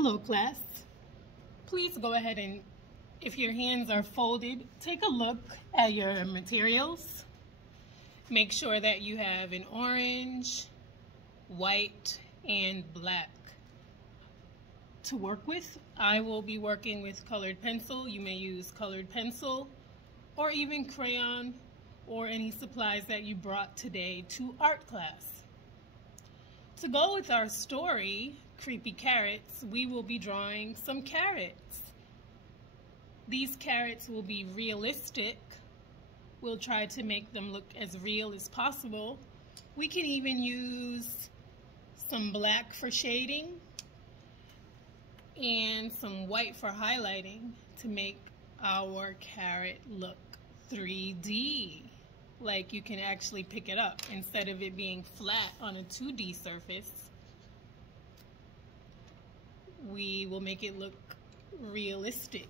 Hello class. Please go ahead and, if your hands are folded, take a look at your materials. Make sure that you have an orange, white, and black to work with. I will be working with colored pencil. You may use colored pencil or even crayon or any supplies that you brought today to art class. To go with our story, Creepy Carrots, we will be drawing some carrots. These carrots will be realistic. We'll try to make them look as real as possible. We can even use some black for shading and some white for highlighting to make our carrot look 3D. Like you can actually pick it up instead of it being flat on a 2D surface. We will make it look realistic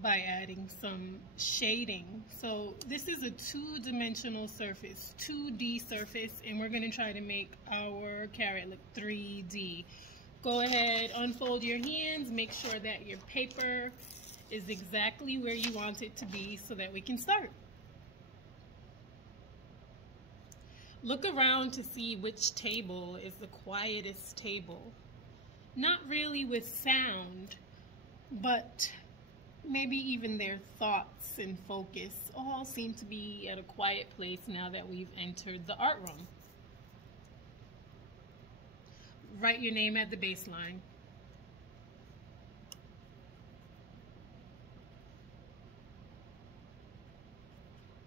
by adding some shading. So this is a two-dimensional surface, 2D surface, and we're going to try to make our carrot look 3D. Go ahead, unfold your hands, make sure that your paper is exactly where you want it to be so that we can start. Look around to see which table is the quietest table. Not really with sound, but maybe even their thoughts and focus all seem to be at a quiet place now that we've entered the art room. Write your name at the baseline.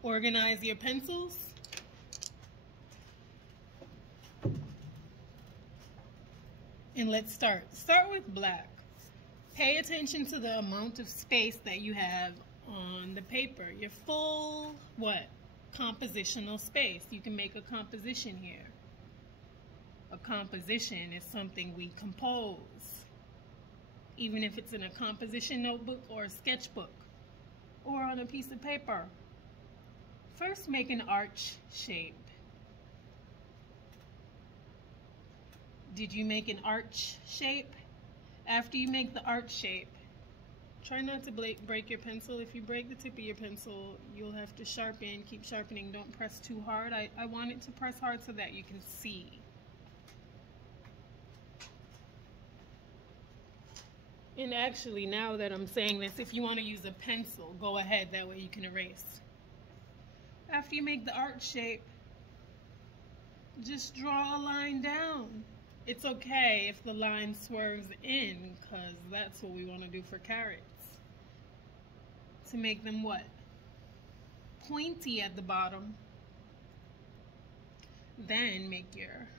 Organize your pencils. And let's start. Start with black. Pay attention to the amount of space that you have on the paper. Your full, compositional space. You can make a composition here. A composition is something we compose. Even if it's in a composition notebook or a sketchbook or on a piece of paper. First, make an arch shape. Did you make an arch shape? After you make the arch shape, try not to break your pencil. If you break the tip of your pencil, you'll have to sharpen. Keep sharpening. Don't press too hard. I want it to press hard so that you can see. And actually, now that I'm saying this, if you want to use a pencil, go ahead. That way you can erase. After you make the arch shape, just draw a line down. It's okay if the line swerves in, because that's what we want to do for carrots. To make them what? Pointy at the bottom. Then make your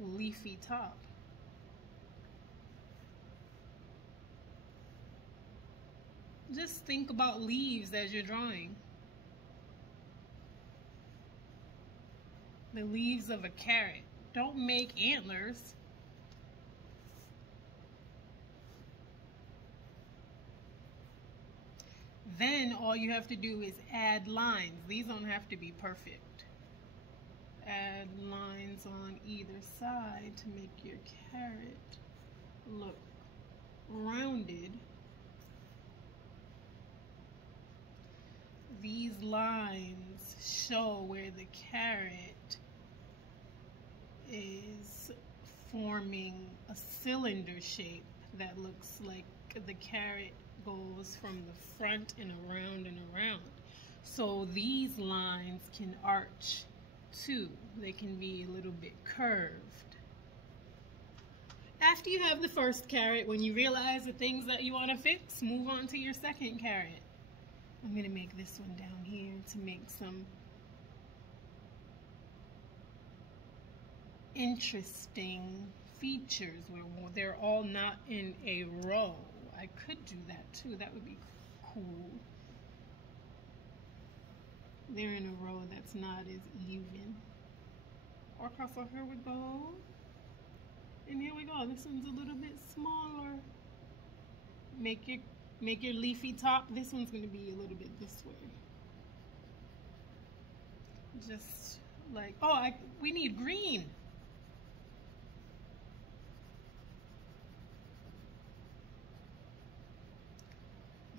leafy top. Just think about leaves as you're drawing. The leaves of a carrot. Don't make antlers. Then all you have to do is add lines. These don't have to be perfect. Add lines on either side to make your carrot look rounded. These lines show where the carrot is forming a cylinder shape that looks like the carrot goes from the front and around and around. So these lines can arch too. They can be a little bit curved. After you have the first carrot, when you realize the things that you want to fix, move on to your second carrot. I'm going to make this one down here to make some interesting features where they're all not in a row. I could do that too. That would be cool. They're in a row that's not as even. Or across, so here we go. And here we go. This one's a little bit smaller. Make your leafy top. This one's going to be a little bit this way. Just like, we need green.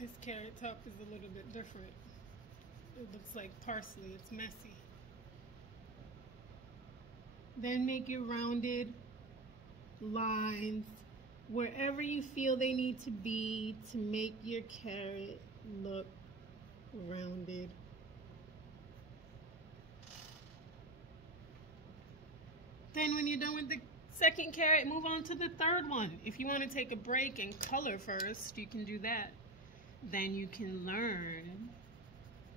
This carrot top is a little bit different. It looks like parsley, it's messy. Then make your rounded lines wherever you feel they need to be to make your carrot look rounded. Then when you're done with the second carrot, move on to the third one. If you want to take a break and color first, you can do that. Then you can learn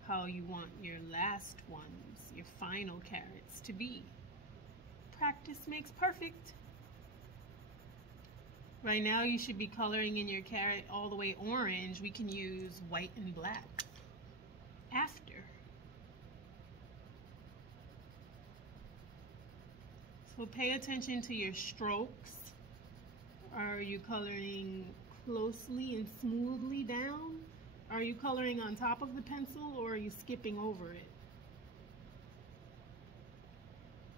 how you want your last ones, your final carrots, to be. Practice makes perfect. Right now you should be coloring in your carrot all the way orange. We can use white and black after. So pay attention to your strokes. Are you coloring closely and smoothly down? Are you coloring on top of the pencil, or are you skipping over it?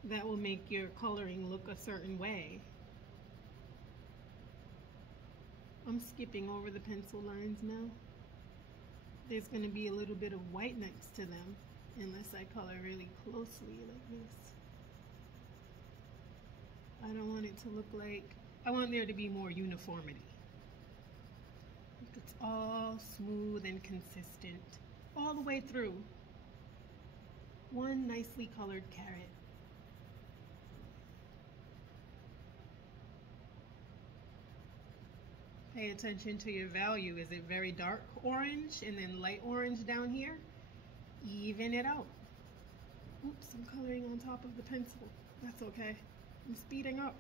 That will make your coloring look a certain way. I'm skipping over the pencil lines now. There's going to be a little bit of white next to them unless I color really closely like this. I don't want it to look like, I want there to be more uniformity. It's all smooth and consistent all the way through. One nicely colored carrot. Pay attention to your value. Is it very dark orange and then light orange down here? Even it out. Oops, I'm coloring on top of the pencil. That's okay. I'm speeding up.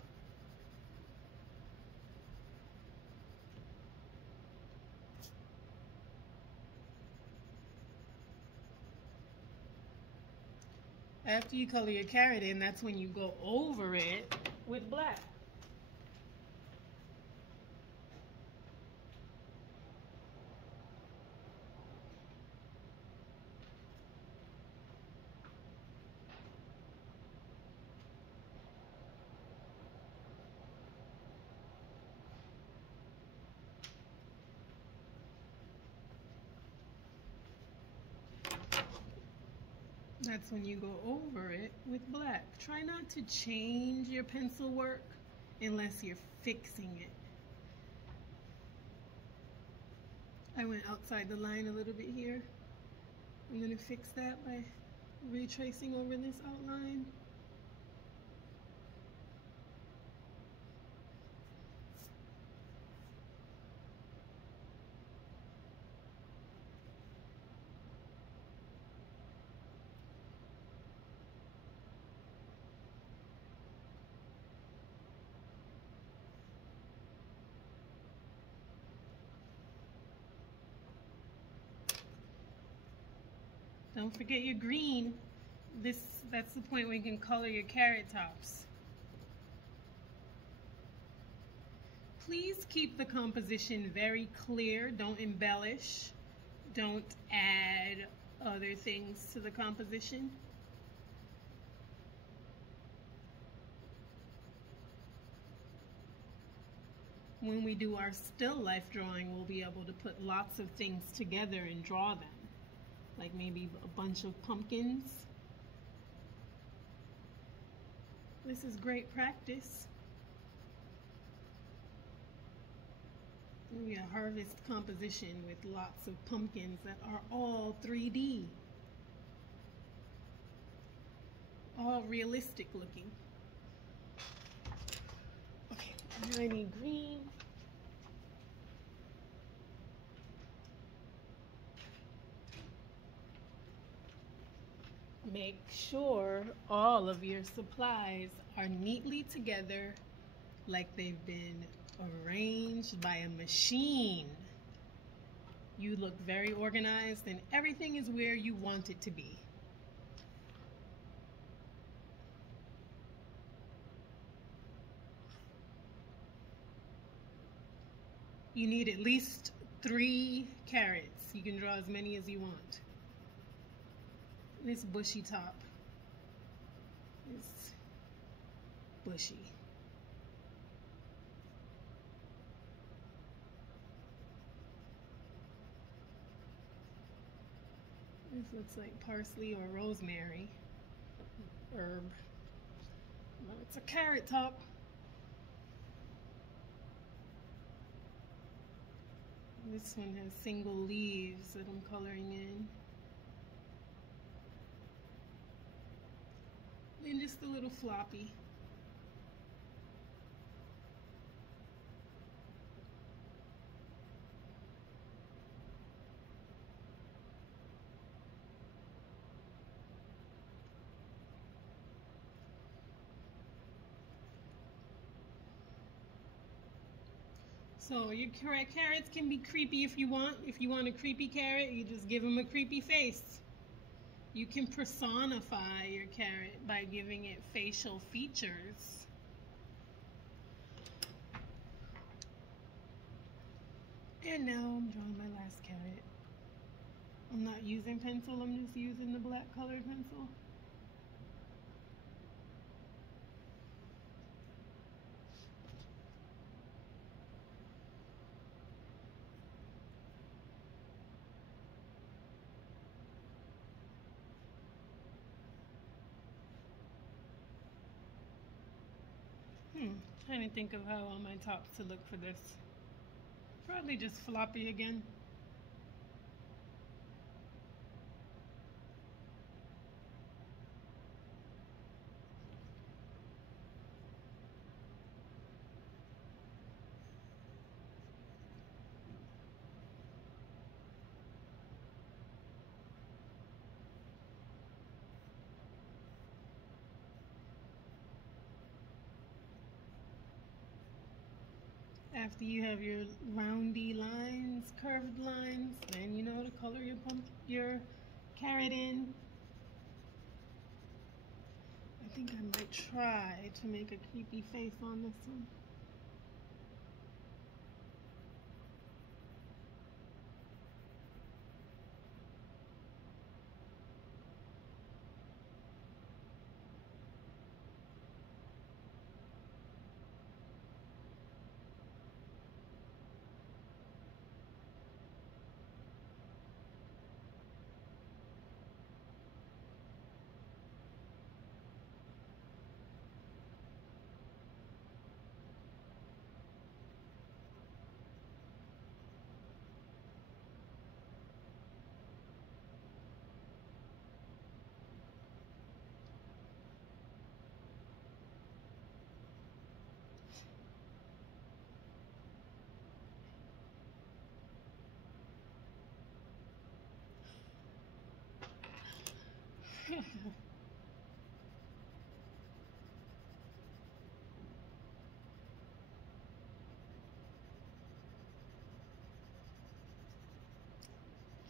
After you color your carrot in, that's when you go over it with black. That's when you go over it with black. Try not to change your pencil work unless you're fixing it. I went outside the line a little bit here. I'm going to fix that by retracing over this outline. Don't forget your green. That's the point where you can color your carrot tops. Please keep the composition very clear. Don't embellish. Don't add other things to the composition. When we do our still life drawing, we'll be able to put lots of things together and draw them. Like maybe a bunch of pumpkins. This is great practice. We harvest composition with lots of pumpkins that are all 3D. All realistic looking. Okay, now I need green. Make sure all of your supplies are neatly together like they've been arranged by a machine. You look very organized and everything is where you want it to be. You need at least 3 carrots. You can draw as many as you want. This bushy top is bushy. This looks like parsley or rosemary herb. No, it's a carrot top. This one has single leaves that I'm coloring in. And just a little floppy. So your carrots can be creepy if you want. If you want a creepy carrot, you just give them a creepy face. You can personify your carrot by giving it facial features. And now I'm drawing my last carrot. I'm not using pencil, I'm just using the black colored pencil. Trying to think of how I want my top to look for this. Probably just floppy again. After you have your roundy lines, curved lines, then you know to color your carrot in. I think I might try to make a creepy face on this one.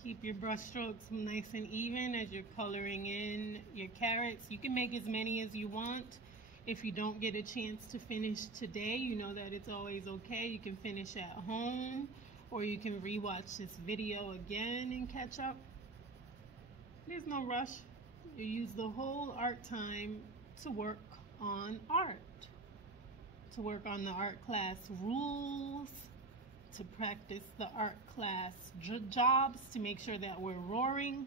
Keep your brush strokes nice and even as you're coloring in your carrots. You can make as many as you want. If you don't get a chance to finish today, you know that it's always okay. You can finish at home, or you can rewatch this video again and catch up. There's no rush. You use the whole art time to work on art, to work on the art class rules, to practice the art class jobs, to make sure that we're roaring.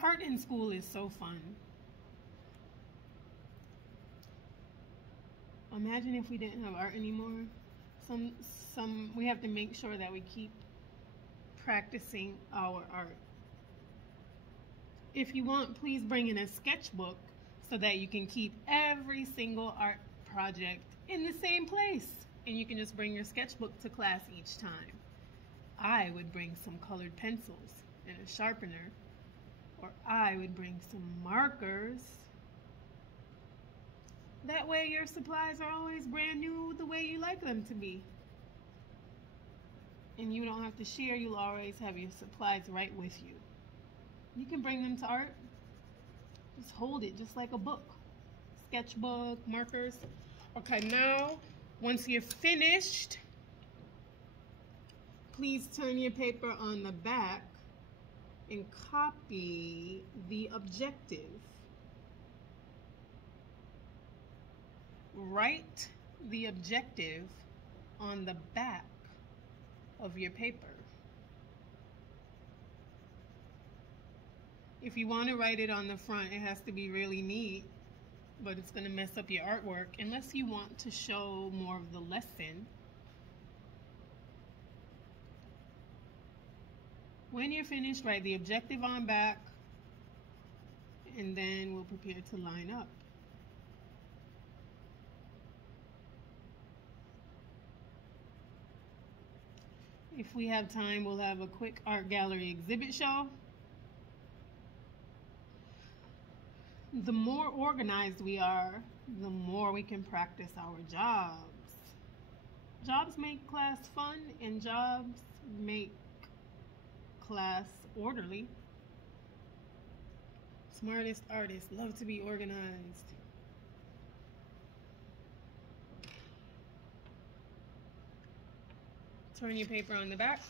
Art in school is so fun. Imagine if we didn't have art anymore. We have to make sure that we keep practicing our art. If you want, please bring in a sketchbook so that you can keep every single art project in the same place, and you can just bring your sketchbook to class each time. I would bring some colored pencils and a sharpener, or I would bring some markers. That way your supplies are always brand new the way you like them to be. And you don't have to share, you'll always have your supplies right with you. You can bring them to art. Just hold it just like a book. Sketchbook, markers. Okay, now once you're finished, please turn your paper on the back and copy the objective. write the objective on the back of your paper. If you want to write it on the front, it has to be really neat, but it's going to mess up your artwork unless you want to show more of the lesson. When you're finished, write the objective on back, and then we'll prepare to line up. If we have time, we'll have a quick art gallery exhibit show. The more organized we are, the more we can practice our jobs. Jobs make class fun, and jobs make class orderly. Smartest artists love to be organized. Turn your paper on the back.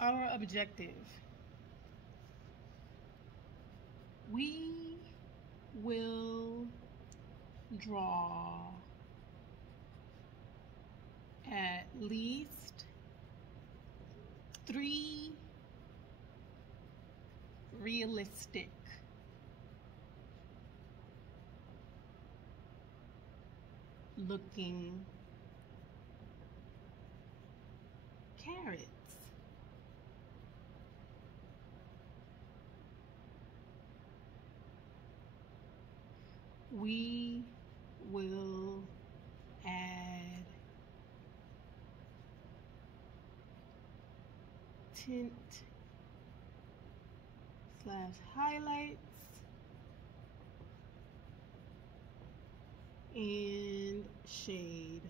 Our objective. We will draw at least 3 realistic looking carrots. We will add tint / highlights and shade.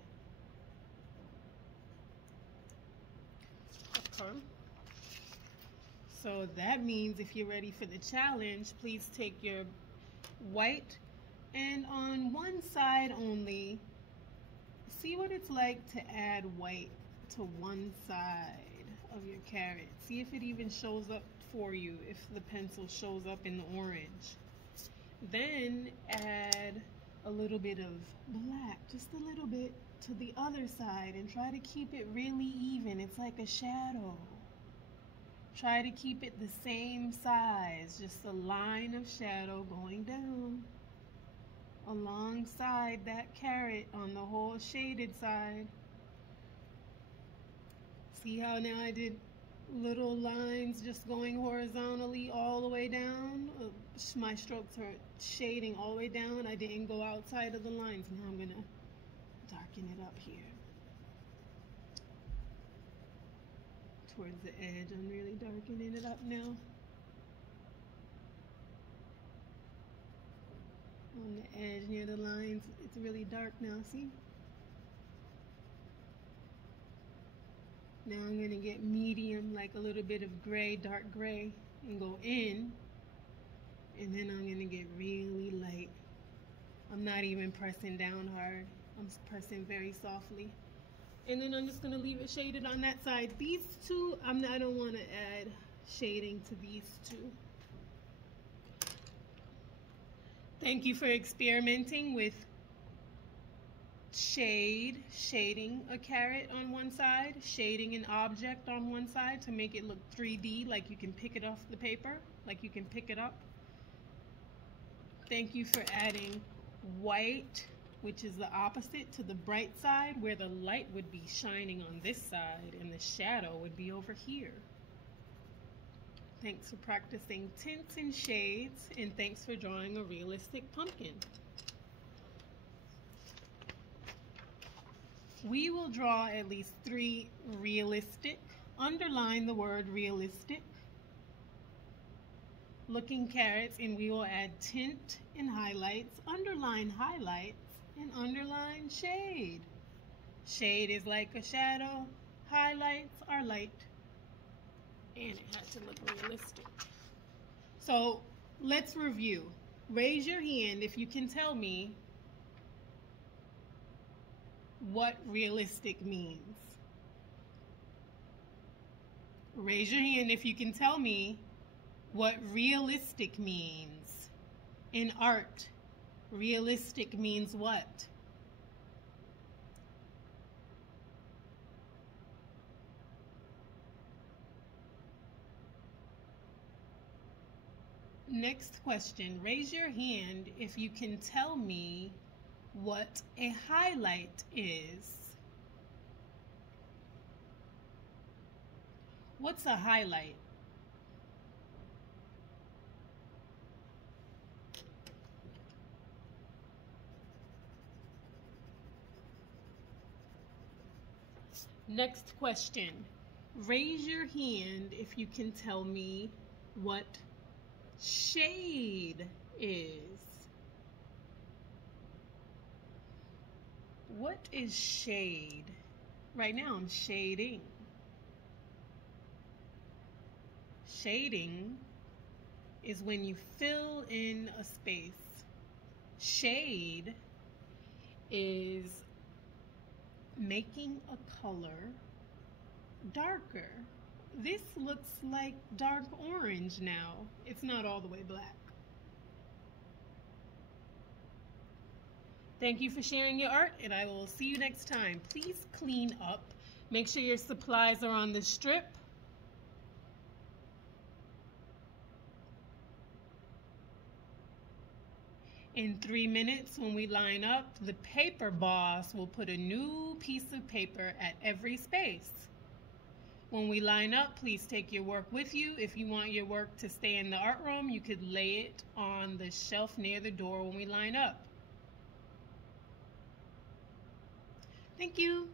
Okay. So that means if you're ready for the challenge, please take your white and on one side only, see what it's like to add white to one side of your carrot. See if it even shows up for you, if the pencil shows up in the orange. Then add a little bit of black, just a little bit, to the other side and try to keep it really even. It's like a shadow. Try to keep it the same size, just a line of shadow going down alongside that carrot on the whole shaded side. See how now I did little lines just going horizontally all the way down? My strokes are shading all the way down. I didn't go outside of the lines. Now I'm gonna darken it up here. Towards the edge, I'm really darkening it up now. On the edge near the lines, it's really dark now, see? Now I'm gonna get medium, like a little bit of gray, dark gray, and go in. And then I'm gonna get really light. I'm not even pressing down hard. I'm pressing very softly. And then I'm just gonna leave it shaded on that side. These two, I don't wanna add shading to these two. Thank you for experimenting with shading a carrot on one side, shading an object on one side to make it look 3D, like you can pick it off the paper, like you can pick it up. Thank you for adding white, which is the opposite, to the bright side, where the light would be shining on this side and the shadow would be over here. Thanks for practicing tints and shades, and thanks for drawing a realistic pumpkin. We will draw at least 3 realistic, underline the word realistic, looking carrots, and we will add tint and highlights, underline highlights, and underline shade. Shade is like a shadow, highlights are light, and it has to look realistic. So let's review. Raise your hand if you can tell me what realistic means. Raise your hand if you can tell me what realistic means in art Realistic means what? Next question. Raise your hand if you can tell me what a highlight is. What's a highlight? Next question. Raise your hand if you can tell me what shade is. What is shade? Right now I'm shading. Shading is when you fill in a space. Shade is making a color darker. This looks like dark orange now. It's not all the way black. Thank you for sharing your art, and I will see you next time. Please clean up. Make sure your supplies are on the strip. In 3 minutes, when we line up, the paper boss will put a new piece of paper at every space. When we line up, please take your work with you. If you want your work to stay in the art room, you could lay it on the shelf near the door when we line up. Thank you.